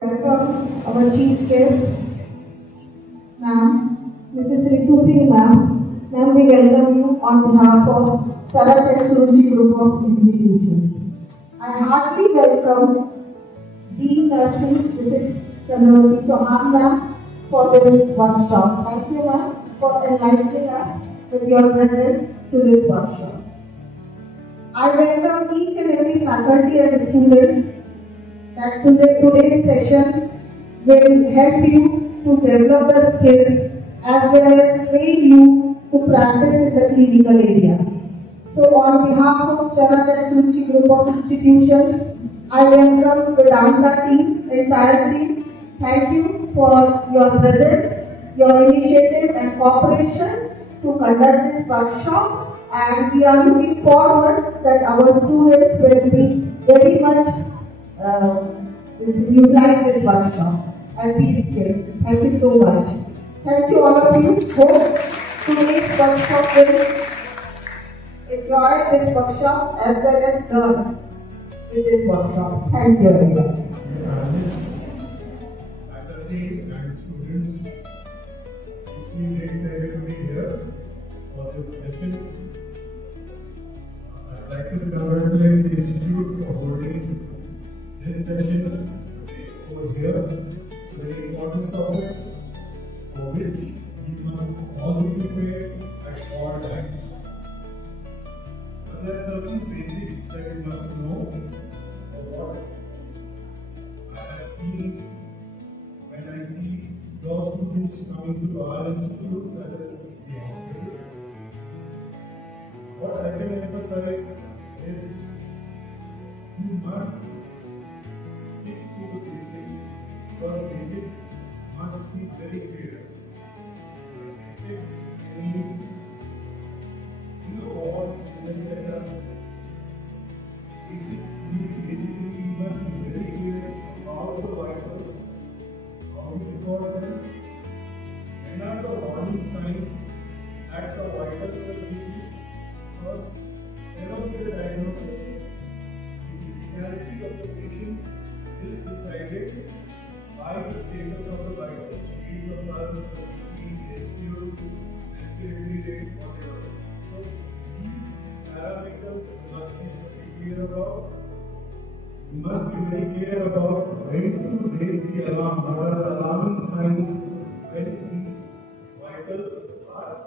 Welcome our chief guest, ma'am, Mrs. Ritu Singh, ma'am. Ma'am, we welcome you on behalf of Tarak Technology Group of Institutions. I heartily welcome Dean Nursing, Mrs. Chandravati Chauhan, ma'am, for this workshop. Thank you, ma'am, for enlightening us with your presence to this workshop. I welcome each and every faculty and students that today's session will help you to develop the skills as well as train you to practice in the clinical area. So on behalf of Charan and Suchi Group of Institutions, I welcome the Vedanta team, the entire team. Thank you for your presence, your initiative and cooperation to conduct this workshop, and we are looking forward that our students will be very much utilize this workshop and be skilled. Thank you so much. Thank you all of you. Hope today's workshop will enjoy this workshop as well as learn with this workshop. Thank you everyone. Faculty and students, it's been very pleasure to be here for this session. I'd like to congratulate the Institute for holding this session over here. It's a very important topic for which we must all be prepared at all times. But there are certain basics that you must know of what I have seen when I see those students coming to our institute, that is the hospital. What I can emphasize is you must stick to the basics. Your basics must be very clear. Your basics mean in the wall, in the setup. Basics mean basically you must be very clear about the vitals, how you record them, and are the warning signs that the vitals are being first. Never get a diagnosis. The reality of the patient is decided by the status of the vitals, speed of pulse, SpO2, respiratory rate, whatever. So these parameters must be very clear about. You must be very clear about when to raise the alarm, what are the alarming signs when these vitals are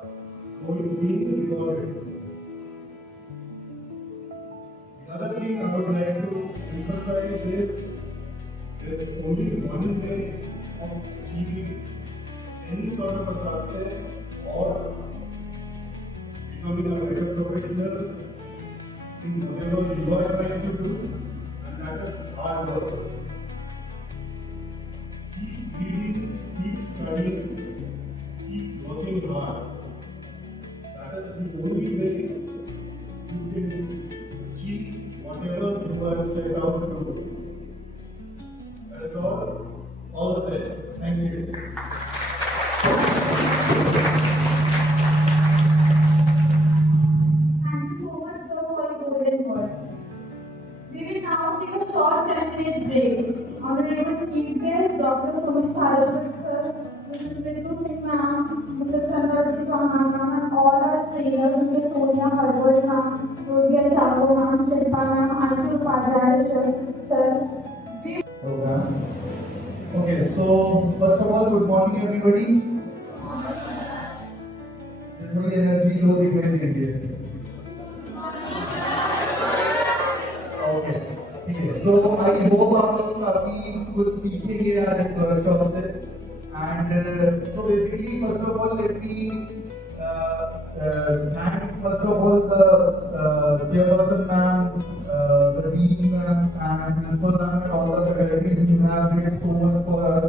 going to be recorded. Another thing I would like to emphasize is there is only one way of achieving any sort of a success or becoming a better professional in whatever you are trying to do, and that is hard work. Keep reading, keep studying, keep working hard. That is the only way you can achieve whatever you are set out to do. That is all. All the best. Thank you. Thank you so much sir, for your golden words. We will now take a short 10-minute break. Honorable Chief Guest, Dr. Sumit Saraswat sir, Mrs. Ritu Singh ma'am, Mrs. Chandravati Chauhan ma'am, and all our trainers, Mrs. Sonia Harward ma'am, Rudya Chavo ma'am, Shilpa ma'am, Anshul Upadhyay sir. Program. Okay, so first of all, good morning everybody. थोड़ी energy low दिखाई देगी. Okay, ठीक है. So I hope आप लोग काफी कुछ सीखेंगे आज इस वर्कशॉप से. And so basically, first of all, let me thank first of all the chairperson ma'am, the dean ma'am, and principal ma'am, and all the faculty who have made so much for us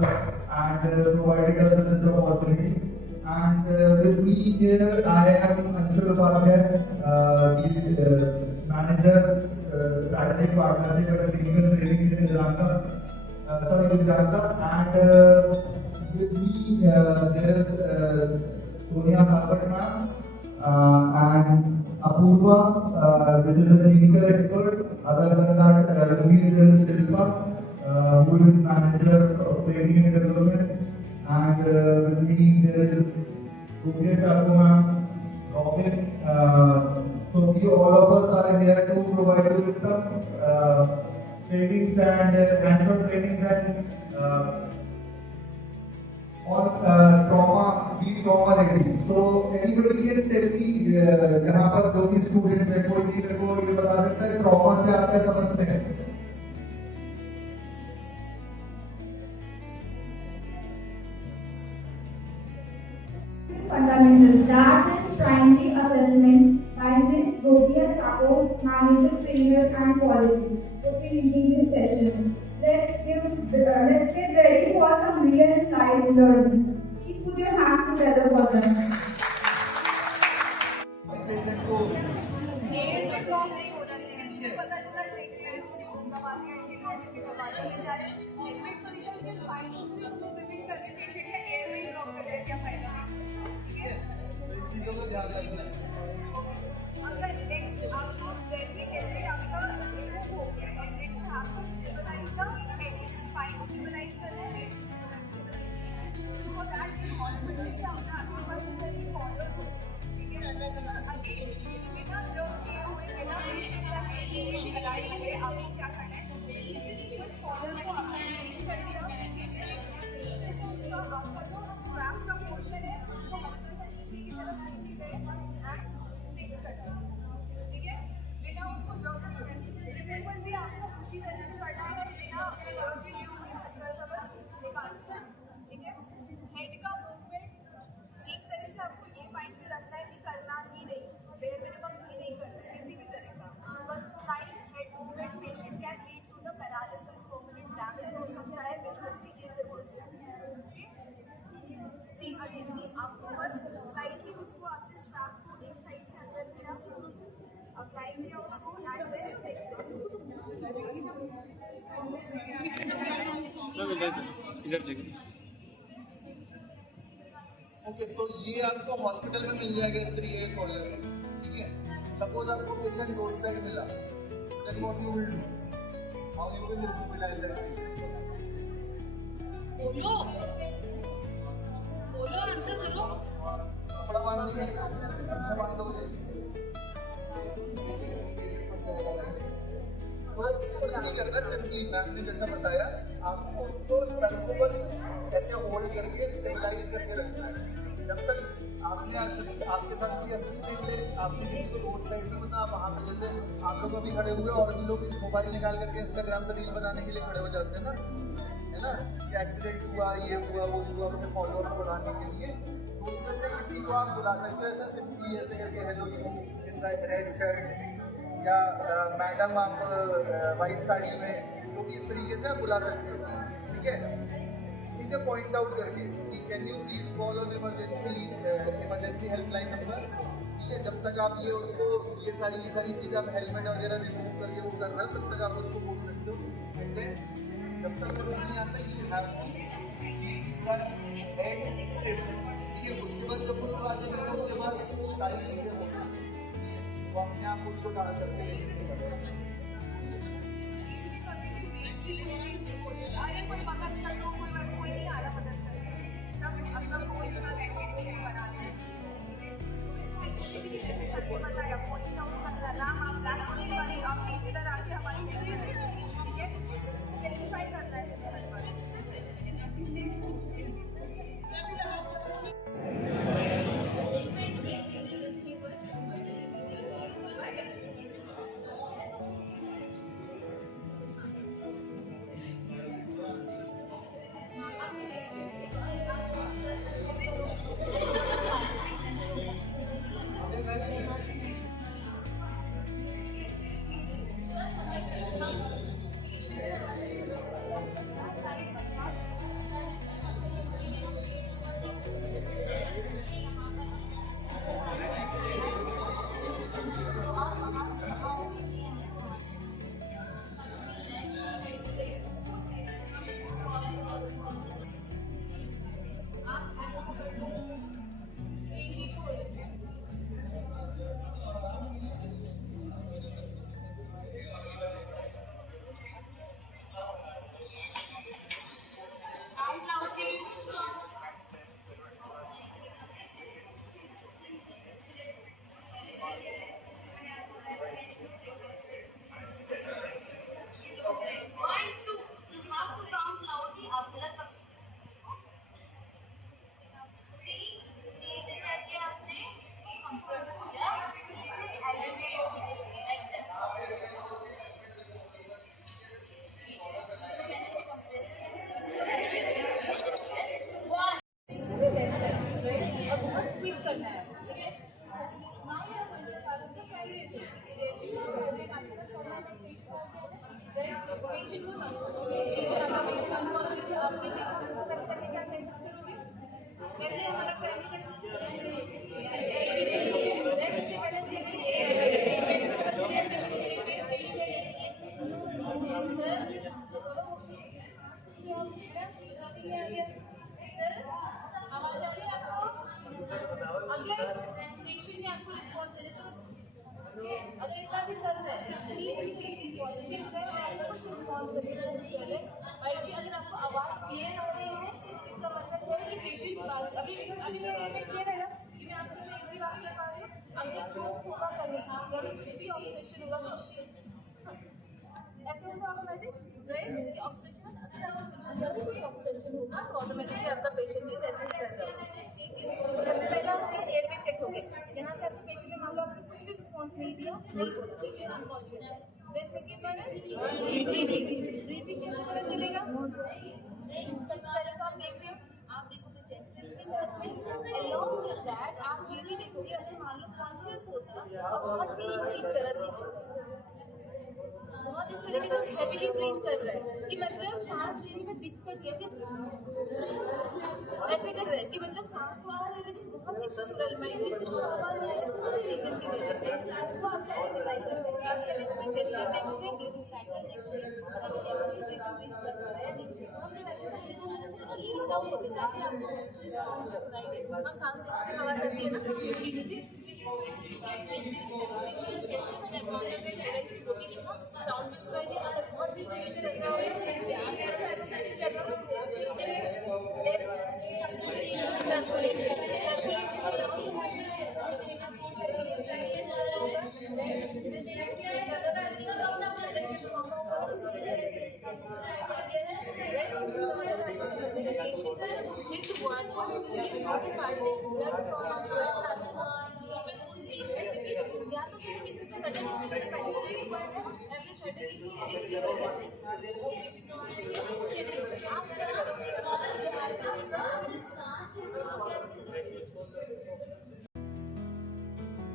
and provided us with this opportunity. And with me here, I am Anshul Upadhyay, the manager, strategic partnership and clinical training in Vedanta. And with me there is Sonia Harward ma'am and Apurva, which is a clinical expert. Other than that, there is Shilpa, who is manager training and development. And with me there is Rukia Chaku ma'am, Robin. So we all of us are here to provide you with some trainings and hands-on trainings and on trauma, be trauma ready. So anybody can tell me यहाँ पर जो भी students हैं कोई भी मेरे को ये बता सकता है trauma से आप क्या समझते हैं? Fundamentals, that is primary assessment by Ms. Gogia Chapo, Manager, Trainer and Quality, will be leading this session. Let's get ready for some real life learning. Please put your hands together for them. Age में form नहीं होना चाहिए। मुझे पता चला ट्रेन में उसने दबा दिया कि नोटिस से दबा दिया बेचारे हेलमेट तो निकल के स्पाइन इंजरी तुम्हें प्रिवेंट करके पेशेंट का एयरवे ब्लॉक कर दिया, क्या फायदा? ठीक है, इन चीजों का ध्यान रखना है। अगर नेक्स्ट आपको जैसे हेलमेट आपका रिमूव हो गया है देन आपको stabilise the head, spine stabilise करना है, head stabilise for that in hospital से होता है आपके पास सही फॉलोअर्स हो। ठीक है, अगेन बिना जो किए हुए बिना पेशेंट का हेड लगाई हुए आपको क्या करना है, इजीली जस्ट फॉलोअर्स को आपने रिलीज कर दिया, नीचे से उसका आपका जो स्ट्रैप का पोर्शन है उसको हल्का सा नीचे की तरफ खींच के एंड फिक्स कर दिया। ठीक है, बिना उसको जॉब किए रिमूवल भी आपको उसी तरह से करना है, बिना अपने वर्क भी यूज हल्का सा बस निकालना है। ठीक है, हेड का मूवमेंट एक तरह से आपको ये माइंड में रखना है कि करना ही नहीं, बेयर मिनिमम भी नहीं करना किसी भी तरह का, बस slight head movement patient can lead to the paralysis, permanent damage हो सकता है which will be irreversible. Okay, see again see आपको बस स्लाइटली उसको आपने स्ट्रैप को एक साइड से अंदर किया, अप्लाई किया उसको एंड देन फिक्स इधर देखिए। ओके, तो ये आपको हॉस्पिटल में मिल जाएगा इस तरीके के कॉलर में। ठीक है, सपोज आपको पेशेंट रोड साइड मिला, then what you will do, how you will mobilise that patient? बोलो बोलो आंसर करो। कपड़ा बांध देंगे, अच्छा बांध दोगे तो कुछ नहीं करना, सिंपली मैम ने जैसा बताया आपको उसको सर को बस ऐसे होल्ड करके स्टेबलाइज करके रखना है। जब तक आपने आपके साथ कोई असिस्टेंट है, आपने किसी को रोड साइड में होता, वहाँ पे जैसे आप लोग अभी खड़े हुए और भी लोग मोबाइल निकाल करके इंस्टाग्राम पर रील बनाने के लिए खड़े हो जाते हैं ना, है ना, कि एक्सीडेंट हुआ, ये हुआ, वो हुआ, अपने फॉलोअर को बढ़ाने के लिए, तो उसमें से किसी को आप बुला सकते हो ऐसे सिंपली ऐसे करके, hello you in red shirt, या मैडम आप वाइट साड़ी में, तो इस तरीके से आप बुला सकते हो। ठीक है, सीधे पॉइंट आउट करके कि can you please call on emergency helpline number. ठीक है, जब तक आप ये उसको ये सारी चीज़ें आप हेलमेट वगैरह रिमूव करके वो कर रहे हो तब तक आप उसको बोल सकते हो। एंड देन जब तक वो नहीं आता you have to keep the head still. ठीक है, उसके बाद जब वो लोग आ जाएंगे तो उनके पास सारी चीज़ें होंगी, तो अपने आप उसको डाल सकते हैं। अरे कोई मदद कर दो, कोई नहीं आ रहा मदद करने, सब अपना फोन निकाल के वीडियो बना रहे हैं। स्पेसिफिकली जैसे सर ने बताया पॉइंट आउट करना, नाम आप ब्लैक होने वाली आप प्लीज इधर आके हमारी हेल्प करें। ठीक है, स्पेसिफाई करना है हर बार। पेशेंट को पेशेंट अनकॉन्शियस है, आपके क्या मैसेज करोगे? कैसे हमारा आवाज आ रही है आपको? अगर पेशेंट ने आपको रिस्पॉन्स दे तो अगर इतना भी कर रहा है प्लीज पेशेंट कॉन्शियस है और आपको कुछ रिस्पॉन्स करेगा पहले, और कि अगर आपको आवाज क्लियर हो रही है इसका मतलब है कि पेशेंट अभी मैं क्लियर है ना कि मैं आपसे इतनी बात कर पा रही हूँ। अगर जो होगा करेगा या कुछ भी ऑब्स्ट्रक्शन होगा तो ऐसे होगा ऑटोमेटिक राइट ऑब्स्ट्रक्शन, अगर आपका जब भी कोई ऑब्स्ट्रक्शन होगा तो ऑटोमेटिकली आपका पेशेंट भी वैसे ही कर रहा है। सबसे पहला एयरवे चेक हो गया, यहाँ पे आपके पेशेंट ने मान लो आपको कुछ भी रिस्पॉन्स नहीं दिया, पेशेंट अनकॉन्शियस है। देन सेकंड वन है ब्रीथिंग, कैसे पता चलेगा? पहले तो आप देख रहे हो, आप देखोगे चेस्ट की सर्विस, अलोंग विद दैट आप ये भी देखोगे अगर मान लो कॉन्शियस होता और बहुत डीप ब्रीथ कर रहा है, बहुत इस तरीके से हैवीली ब्रीथ कर रहा है कि मतलब सांस लेने में दिक्कत है, ऐसे कर रहा है कि मतलब सांस तो आ रहा है लेकिन बहुत दिक्कत हो रहा है, माइंड में कुछ आ रहा है किसी रीजन की वजह से, तो आप आइडेंटिफाई कर सकते हैं। आप इसमें चेस्टर देखोगे, ब्रीथिंग पैटर्न देखोगे, अगर देखोगे पेशेंट ब्रीथ कर रहा है नहीं, हम जब ऐसे करते हैं लीन डाउन होते हैं ताकि आपको सांस सुनाई दे, हम सांस लेते हवा करती है ना धीरे से, चेस्टर का एब्डोमेन में है कि वो भी देखो साउंड भी सुनाई दे, अगर बहुत ही धीरे धीरे रह रहा हो या आप इस तरह से चल रहा हो सर्कुलेशन या तो किसी चीज़ से सडन चीज़ आप क्या करोगे?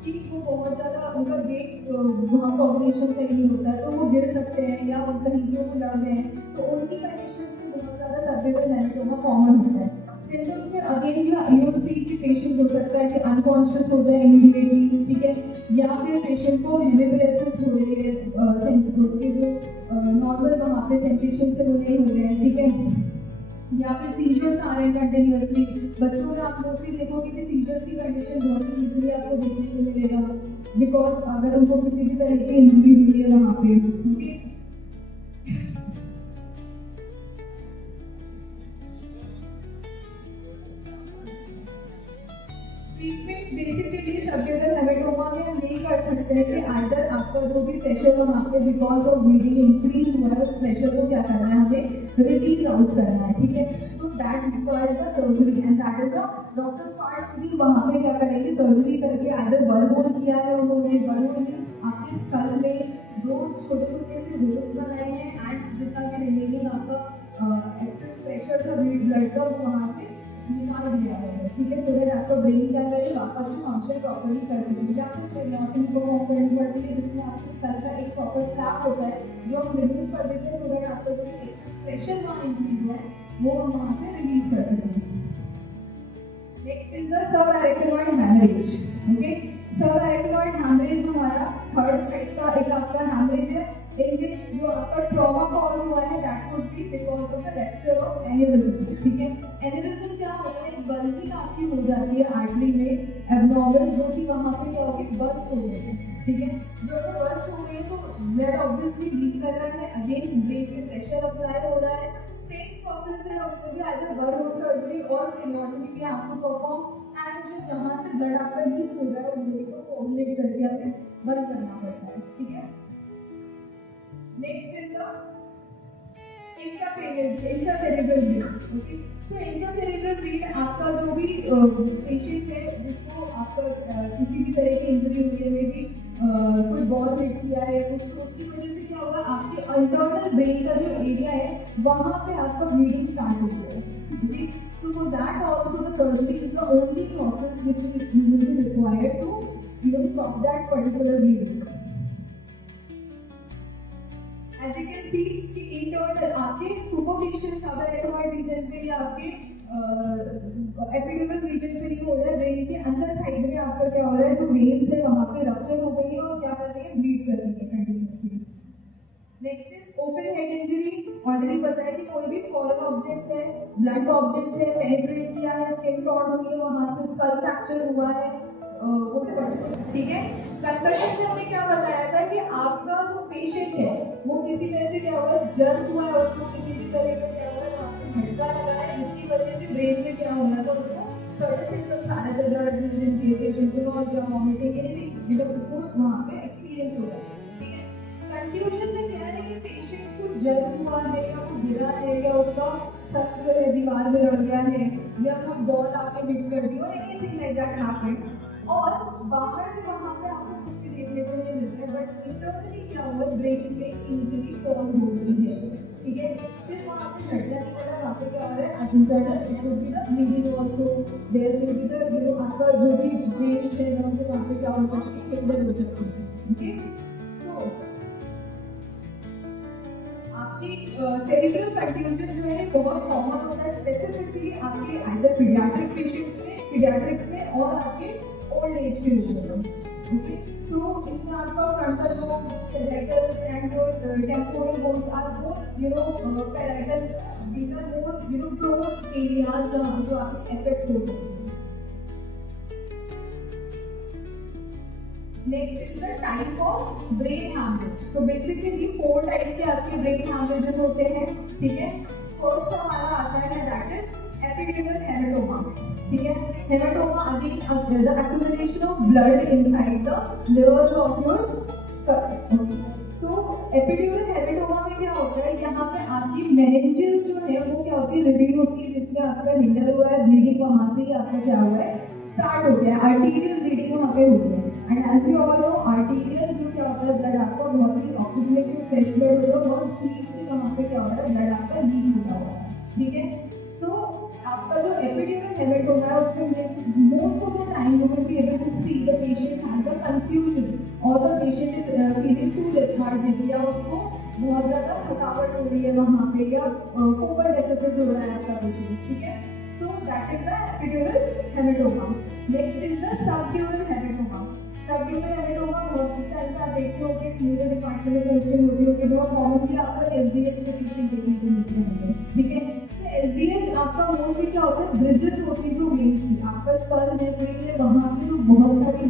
कि वो बहुत ज़्यादा उनका वेट वहाँ कॉम्बिनेशन सही नहीं होता है तो वो गिर सकते हैं या उनका नीचे वो लड़ गए हैं, तो उनकी कंडीशन में बहुत ज़्यादा सर्वाइवल मेलानोमा कॉमन होता है। सिम्टम्स में अगेन यू सी कि पेशेंट हो सकता है कि अनकॉन्शियस हो जाए इमीडिएटली, ठीक है, या फिर पेशेंट को हेमिप्रेसिस हो रही है, उसके जो नॉर्मल वहाँ पे सेंसेशन से वो नहीं हो रहे हैं, ठीक है, या फिर सीजर्स आ रहे हैं कंटिन्यूसली। बच्चों में आप मोस्टली देखोगे कि सीजर्स की कंडीशन बहुत ही ईजिली आपको देखने को मिलेगा, बिकॉज अगर उनको किसी भी तरह की इंजरी हुई है वहाँ पे, ओके। ट्रीटमेंट बेसिकली सबकेटल हेमेटोमा में हम यही कर सकते हैं कि आइदर आपका जो भी प्रेशर वहाँ पे बिकॉज ऑफ ब्लीडिंग इंक्रीज हुआ है उस प्रेशर को क्या करना है, हमें रिलीज आउट करना है, ठीक है, तो that requires the surgery and that is the doctor part भी वहाँ पे क्या करेंगे, सर्जरी करके आइदर बर्न होल किया है उन्होंने, बर्न होल आपके स्कल में दो छोटे छोटे से होल्स बनाए हैं एंड जितना भी रिमेनिंग आपका एक्सेस प्रेशर था ब्लड का वो वहाँ से निकाल दिया है, ठीक है, सो दैट आपका ब्रेन क्या करे वापस से फंक्शन प्रॉपर्ली कर सके। या फिर को ऑपरेट करती है जिसमें आपके स्कल का एक प्रॉपर फ्लैप होता है जो हम रिमूव कर देते हैं, सो दैट आपका जो प्रेशर वहाँ इंक्रीज हुआ है वो हम वहाँ से रिलीज कर सकते हैं। Next is the subarachnoid haemorrhage, okay. Subarachnoid haemorrhage हमारा थर्ड टाइप का एक आपका हैमरेज है इन विच जो आपका ट्रॉमा कॉज हुआ है that would be because of the rupture of aneurysm, ठीक है। एनेरिज्म क्या होता है, बल्जिंग आपकी हो जाती है आर्टरी में एब्नॉर्मल, जो कि वहाँ पे क्या होगी बस्ट हो गई है, ठीक है, जो बस्ट हो गई तो ब्लड ऑब्वियसली लीक कर रहा है, अगेन ब्रेन में प्रेशर अप्लाई हो रहा है, सेम प्रोसेस है उसको भी आइदर बर्न सर्जरी और क्रियोटोमी भी आपको परफॉर्म एंड जो जहाँ से ब्लड आपका लीक हो रहा है उस ब्रेन को कोऑर्डिनेट करके हमें बंद करना पड़ता है, ठीक है। Next is the intracerebral brain, okay. तो इंट्रासेरेब्रल ब्रेन आपका जो भी पेशेंट है जिसको आपका किसी भी तरह की इंजरी हुई है, मे बी कोई बॉल हिट किया है कुछ, तो उसकी वजह से क्या होगा आपके इंटरनल ब्रेन का जो एरिया है वहाँ पे आपका ब्लीडिंग स्टार्ट हो गया है, okay. So for that also the surgery is the only process which is usually required to stop that particular bleeding. As you can see कि internal आपके superficial subarachnoid region पे या आपके epidural region पे नहीं हो रहा है, brain के अंदर साइड में आपका क्या हो रहा है, जो veins है वहाँ पे rupture हो गई है और क्या कर रही है, bleed कर रही है continuously. Next is open head injury. Already पता है कि कोई भी फॉरेन ऑब्जेक्ट है, ब्लंट ऑब्जेक्ट है, पेनिट्रेट किया है, स्किन टॉर्न हुई है, वहां से स्कल फ्रैक्चर हुआ है, वो ठीक है. कंकशन से हमने क्या बताया था कि आपका जो पेशेंट है वो किसी तरह से क्या हुआ है, जर्क हुआ है, उसको किसी भी तरह का क्या हुआ है, वहां पे झटका लगा है, जिसकी वजह से ब्रेन में क्या हो रहा था, उसको सर्टेन सिम्टम्स आ रहे थे, ब्लड लूजन के पेशेंट को और वॉमिटिंग एनीथिंग, मतलब उसको वहां पे एक्सपीरियंस हो रहा है. ठीक है. कंफ्यूजन में क्या है कि पेशेंट को जर्क हुआ है या वो गिरा है या उसका सर जो है दीवार में लड़ गया है या कोई बॉल आके हिट कर दी और एनीथिंग लाइक दैट हैपेंड. और बाहर से वहां पे आपको कुछ भी देखने को नहीं मिलता है, बट इंटरनली क्या हुआ, ब्रेन में इंजरी कॉज हो रही है. ठीक है. सिर्फ वहां पे झटका नहीं पड़ा, वहां पे क्या हो रहा है, internal it would be the bleeding also, there will be the आपका जो भी ब्रेन है वहां पे क्या हो सकती है, हिंडर हो सकती है. ओके. सो आपकी सेरिब्रल कंफ्यूजन जो है बहुत कॉमन होता है, स्पेसिफिकली आपके आइदर पीडियाट्रिक पेशेंट्स में, पीडियाट्रिक्स में और आपके ओल्ड एज के लोगों में. ओके. सो इसमें आपका frontal lobe, cerebral and your temporal bones are both parietal, these are more prone areas जहां जो आपके अफेक्ट हो सकते हैं. Next is the type of brain hemorrhage. So basically 4 टाइप के आपके brain hemorrhages होते हैं. ठीक है. फर्स्ट हमारा आता है that is epidural hematoma. ठीक है. Hematoma again the accumulation of blood inside the layers of your skull. Okay. So epidural hematoma में क्या होता है, यहाँ पे आपकी meninges जो है वो क्या होती है, रिवील होती है, जिसमें आपका हिंडर हुआ है, ब्लीडिंग वहाँ से ही आपका क्या हुआ है, स्टार्ट हो गया. आर्टीरियल ब्लीडिंग वहाँ पे हो गया. And as you all know arterial जो क्या होता है, ब्लड आपका बहुत ही ऑक्सीजनेटेड फ्रेश ब्लड होगा, बहुत स्पीड से वहाँ पे क्या होता है, ब्लड आपका लीक होता हुआ है. ठीक है. सो आपका जो एपिड्यूरल हेमेटोमा है उसमें most of the time you will be able to see the patient has a confusion और the patient is feeling too lethargic, या उसको बहुत ज़्यादा थकावट हो रही है वहाँ पे, या फोकल डेफिसिट हो रहा है आपका पेशेंट. ठीक है. So that is the epidural hematoma. Next is the subdural hematoma. Subdural hematoma बहुत टाइम पे आप देखते हो कि न्यूरो डिपार्टमेंट में पोस्टिंग होती है कि बहुत कॉमनली आपका एसडीएच के पेशेंट देखने को मिलते हैं. ठीक है. तो एसडीएच आपका मोस्टली क्या होता है, ब्रिजेस होती है जो वेन्स की आपका स्कल है, ब्रेन है, वहाँ पे जो बहुत सारी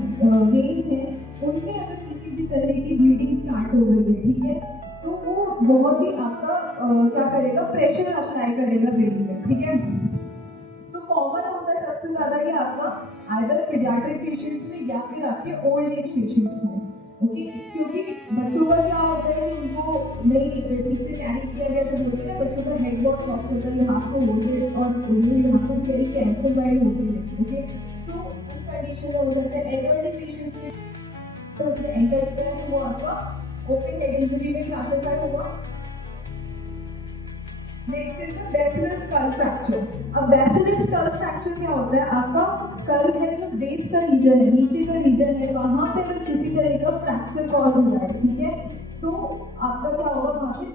वेन्स हैं उनमें अगर किसी भी तरह की ब्लीडिंग स्टार्ट हो गई है, ठीक है, तो वो बहुत ही आपका क्या करेगा, प्रेशर अप्लाई करेगा ब्रेन में. ठीक है. कॉमन होता है सबसे ज्यादा ये आपका आइदर पीडियाट्रिक पेशेंट्स में या फिर आपके ओल्ड एज पेशेंट्स में. ओके. क्योंकि बच्चों का क्या होता है, उनको नहीं ठीक से कैरी किया गया तो होते हैं, बच्चों का हेड बहुत सॉफ्ट होता है, यहाँ को होते हैं और यहाँ को वेरी कैंसरवाइड होते हैं. ओके. तो उस कंडीशन में हो जाता है. एल्डरली पेशेंट्स में तो एंटर करते हैं वो आपका ओपन हेड इंजरी में क्लासिफाई होगा. Next is the basilar skull fracture. अब बैसिलर स्कल फ्रैक्चर क्या होता है, आपका स्कल है जो बेस का रीजन है, नीचे का रीजन है, वहां पे अगर किसी तरह का फ्रैक्चर कॉज हो रहा है, ठीक है, तो आपका क्या होगा, वहाँ पे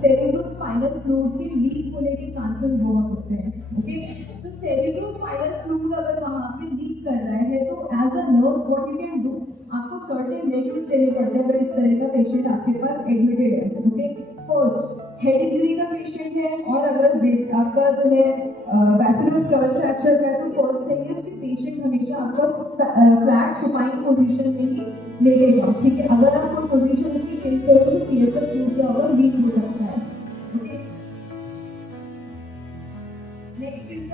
सेरेब्रोस्पाइनल फ्लूइड के लीक होने के चांसेस बहुत होते हैं. ओके. तो सेरेब्रोस्पाइनल फ्लूइड अगर वहाँ पे लीक कर रहा है तो as a nurse what you can do, आपको सर्टेन मेजर्स लेने पड़ते हैं अगर इस तरह का पेशेंट आपके पास एडमिटेड है. ओके. फर्स्ट हेड इंजरी का पेशेंट है और अगर आपका जो है बैसिलर स्कल फ्रैक्चर का है, तो फर्स्ट थिंग इज कि पेशेंट हमेशा आपका फ्लैट सुपाइन पोजीशन में ही लेटेगा. ठीक है. अगर आप कोई पोजीशन उसकी चेंज करोगे तो सीएसएफ फ्लूइड क्या होगा, लीक हो सकता है. Okay. Next is the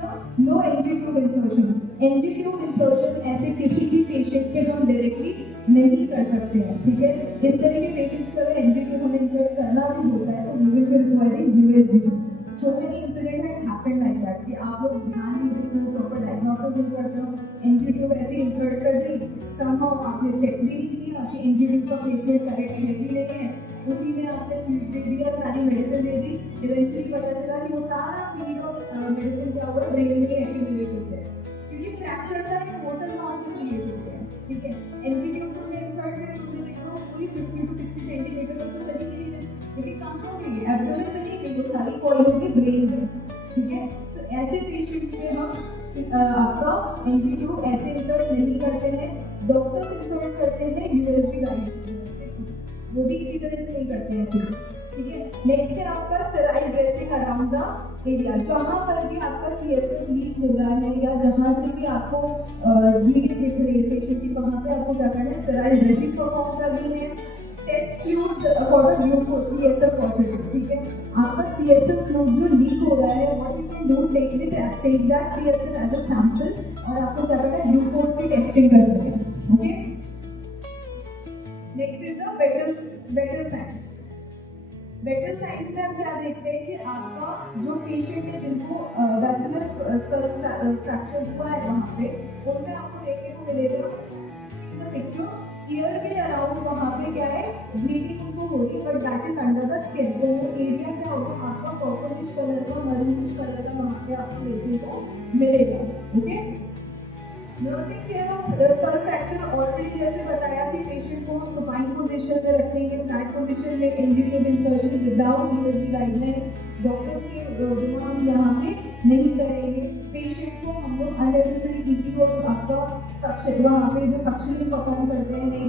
no NG tube insertion. NG tube insertion ऐसे किसी भी पेशेंट के हम डायरेक्टली नहीं कर सकते हैं. ठीक है. इस तरह के पेशेंट्स को अगर एनजी ट्यूब हमें इंसर्ट करना भी होता है तो we will be requiring USG. So many incident have happened like that कि आप लोग ध्यान नहीं देते हो, प्रॉपर डायग्नोसिस नहीं करते हो, एनजी ट्यूब ऐसे इंसर्ट कर दी, समहाउ आपने चेक भी नहीं किया कि एनजी ट्यूब का प्लेसमेंट करेक्ट है कि नहीं है, उसी में आपने फीड दे दिया, सारी मेडिसिन दे दी, इवेंचुअली पता चला कि वो सारा फीड और मेडिसिन क्या हुआ, ब्रेन में एक्यूमुलेट होता है क्योंकि फ्रैक्चर का एक मोटर माउंट क्रिएट होता है. ठीक है. एनजी ट्यूब को इंसर्ट करके तुमने देखो पूरी 50 to 60 सेंटीमीटर तक तो चली गई है, लेकिन पॉइंट होगी ब्रेन में, ठीक है। तो ऐसे पेशेंट्स में हम आपका NG2 ऐसे इंसर्ट नहीं करते हैं, डॉक्टर्स इंसर्ट करते हैं यूएसजी गाइड, वो भी किसी तरह से नहीं करते हैं, ठीक है। नेक्स्ट है आपका sterile dressing around the area, जहाँ पर भी आपका CSF लीक हो रहा है या जहाँ से भी आपको ब्लीड दिख रही है पेशेंट की, वहाँ पे आपको क्या करना है, स्टेराइल ड्रेसिंग परफॉर्म करनी है। Test tube for the glucose CSF positive, ठीक है। आपका CSF फ्लूइड जो लीक हो रहा है, what you can do, take that CSF as a sample और आपको क्या करना है, ग्लूकोज की टेस्टिंग करनी है, okay. Next is the better science. Better science में हम क्या देखते हैं कि आपका जो पेशेंट है जिनको वैस्कुलर फ्रैक्चर हुआ है वहाँ पे, उनमें आपको देखने को मिलेगा पिक्चर ईयर के अराउंड वहाँ पे क्या है, ब्लीडिंग उनको हो रही है, but that is under the skin. तो वो एरिया क्या होगा, आपका पर्पलिश कलर का, मरूनिश कलर का वहाँ पे आपको देखने को मिलेगा, okay. Nursing care of skull fracture already जैसे बताया कि पेशेंट को हम सुपाइन पोजीशन में रखेंगे, फ्लैट पोजीशन में engineer insertion without USG guideline, doctors के बिना हम यहाँ पे नहीं करेंगे। पेशेंट को हम लोग अननेसेसरी पीपी और आपका वहाँ पे जो सक्शनिंग परफॉर्म करते हैं नहीं